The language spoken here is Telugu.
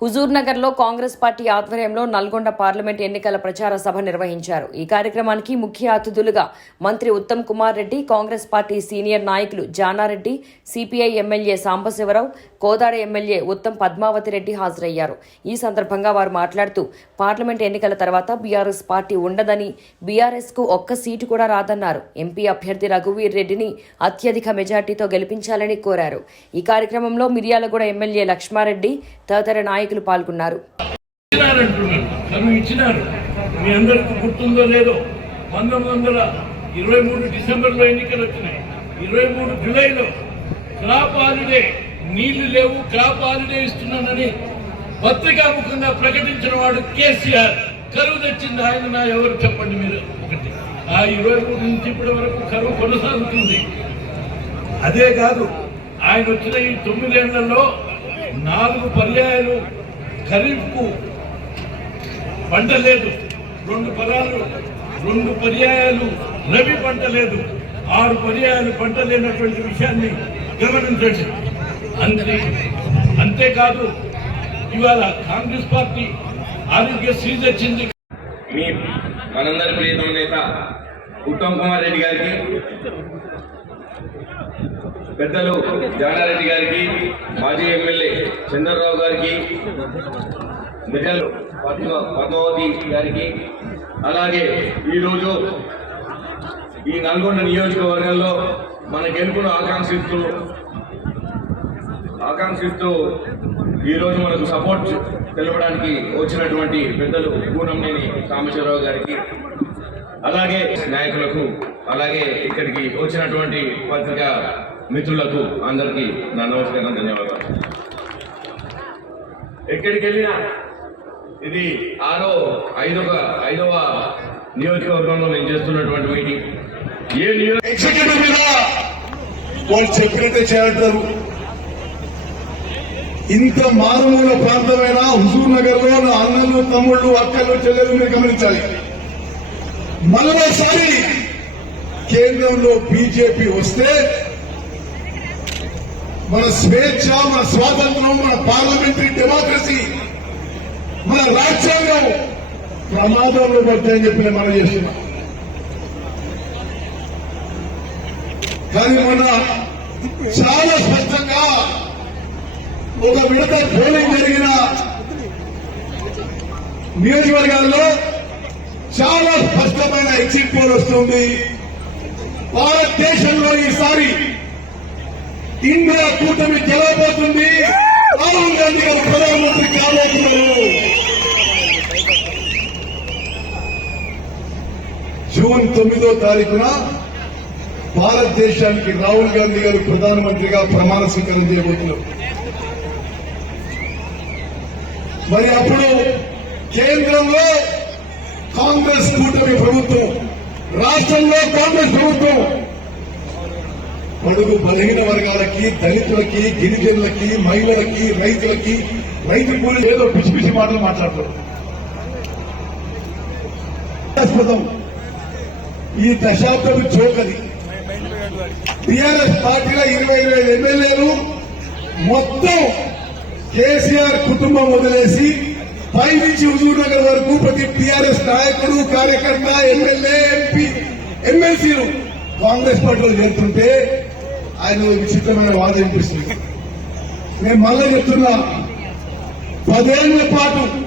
హుజూర్నగర్లో కాంగ్రెస్ పార్టీ ఆధ్వర్యంలో నల్గొండ పార్లమెంట్ ఎన్నికల ప్రచార సభ నిర్వహించారు. ఈ కార్యక్రమానికి ముఖ్య అతిథులుగా మంత్రి Uttam Kumar Reddy Congress party senior నాయకులు Jana Reddy CPI MLA Sambasiva Rao Kodada MLA Uttam Padmavathi Reddy హాజరయ్యారు. ఈ సందర్భంగా వారు మాట్లాడుతూ పార్లమెంట్ ఎన్నికల తర్వాత బీఆర్ఎస్ పార్టీ ఉండదని బీఆర్ఎస్కు ఒక్క సీటు కూడా రాదన్నారు. ఎంపీ అభ్యర్థి రఘువీర్ రెడ్డిని అత్యధిక మెజార్టీతో గెలిపించాలని కోరారు. ఈ కార్యక్రమంలో మిర్యాలగూడ ఎమ్మెల్యే లక్ష్మారెడ్డి తదితర నాయకులు పాల్గొన్నారు. కరువు ఇచ్చినారు. మీ అందరికి గుర్తుందో లేదో పంతొమ్మిది వందల ఇరవై మూడు డిసెంబర్లో ఎన్నికలు వచ్చినాయి. ఇరవై మూడు జూలైలో క్రాప్ హాలిడే నీళ్ళు లేవు క్రాప్ హాలిడే ఇస్తున్నానని పత్రికాముఖంగా ప్రకటించిన వాడు కేసీఆర్. కరువు తెచ్చింది ఆయన నా ఎవరు చెప్పండి మీరు? ఒకటి. ఆ ఇరవై మూడు నుంచి ఇప్పటి వరకు కరువు కొనసాగుతుంది. అదే కాదు. ఆయన వచ్చిన ఈ తొమ్మిదేళ్ళలో నాలుగు పర్యాయాలు ఖరీఫ్కు పంట లేదు. రెండు పదాలు రెండు పర్యాయాలు రవి పంట లేదు. ఆరు పర్యాయాలు పంట లేనటువంటి విషయాన్ని గమనించండి. అంతే అంతేకాదు ఇవాళ కాంగ్రెస్ పార్టీ ఆరోగ్యశ్రీ తెచ్చింది మీ మనందరి ప్రియతమ నేత ఉత్తమ్ కుమార్ రెడ్డి గారికి పెద్దలు జానారెడ్డి గారికి మాజీ ఎమ్మెల్యే చంద్రరావు గారికి మిగలు పద్మ పద్మావతి గారికి అలాగే ఈరోజు ఈ నల్గొండ నియోజకవర్గంలో మన గెలుపును ఆకాంక్షిస్తూ ఆకాంక్షిస్తూ ఈరోజు మనకు సపోర్ట్ తెలపడానికి వచ్చినటువంటి పెద్దలు పూనంనేని కామేశ్వరరావు గారికి అలాగే నాయకులకు అలాగే ఇక్కడికి వచ్చినటువంటి పత్రికా మిత్రులకు అందరికీ నా నమస్కారం ధన్యవాదాలు. ఎక్కడికి వెళ్ళినా ఇది ఆరో ఐదవ ఐదవ నియోజకవర్గంలో నేను చేస్తున్నటువంటి మీటింగ్. ఏ నియోజక ఎగ్జిక్యూటివ్ మీద వాళ్ళు చెప్పినట్టే చేయాలంటారు ఇంత మారుమూల ప్రాంతమైన హుజూర్ నగర్లో నా అన్నలు తమ్ముళ్ళు అక్కలు చెల్లెలు మీరు గమనించాలి. మరోసారి కేంద్రంలో బీజేపీ వస్తే మన స్వేచ్ఛ మన స్వాతంత్రం మన పార్లమెంటరీ డెమోక్రసీ మన రాజ్యాంగం ప్రమాదంలో పడ్డాయని చెప్పి నేను మనం చేస్తున్నా. కానీ మొన్న చాలా స్పష్టంగా ఒక విడత పోలింగ్ జరిగిన నియోజకవర్గాల్లో చాలా స్పష్టమైన ఎగ్జిట్ పోల్ వస్తుంది. భారతదేశంలో ఈసారి ఇండియా కూటమి గెలవబోతుంది. రాహుల్ గాంధీ గారు ప్రధానమంత్రి కాబోతున్నారు. జూన్ తొమ్మిదో తారీఖున భారతదేశానికి రాహుల్ గాంధీ గారు ప్రధానమంత్రిగా ప్రమాణ స్వీకారం చేయబోతున్నారు. మరి అప్పుడు కేంద్రంలో కాంగ్రెస్ కూటమి ప్రభుత్వం రాష్ట్రంలో కాంగ్రెస్ ప్రభుత్వం పొడుగు బలహీన వర్గాలకి దళితులకి గిరిజనులకి మహిళలకి రైతులకి రైతు కూలి ఏదో పిచ్చి పిచ్చి మాటలు మాట్లాడతారు. ఈ దశాబ్దపు జోకది టిఆర్ఎస్ పార్టీలో ఇరవై వేల ఎమ్మెల్యేలు మొత్తం కేసీఆర్ కుటుంబం వదిలేసి పై నుంచి వరకు ప్రతి టిఆర్ఎస్ నాయకుడు కార్యకర్త ఎమ్మెల్యే ఎంపీ ఎమ్మెల్సీలు కాంగ్రెస్ పార్టీలో చేరుతుంటే ఆయన విచిత్రమైన వాదం వినిపిస్తుంది. నేను మళ్ళీ చెప్తున్నా పదేళ్ళ పాటు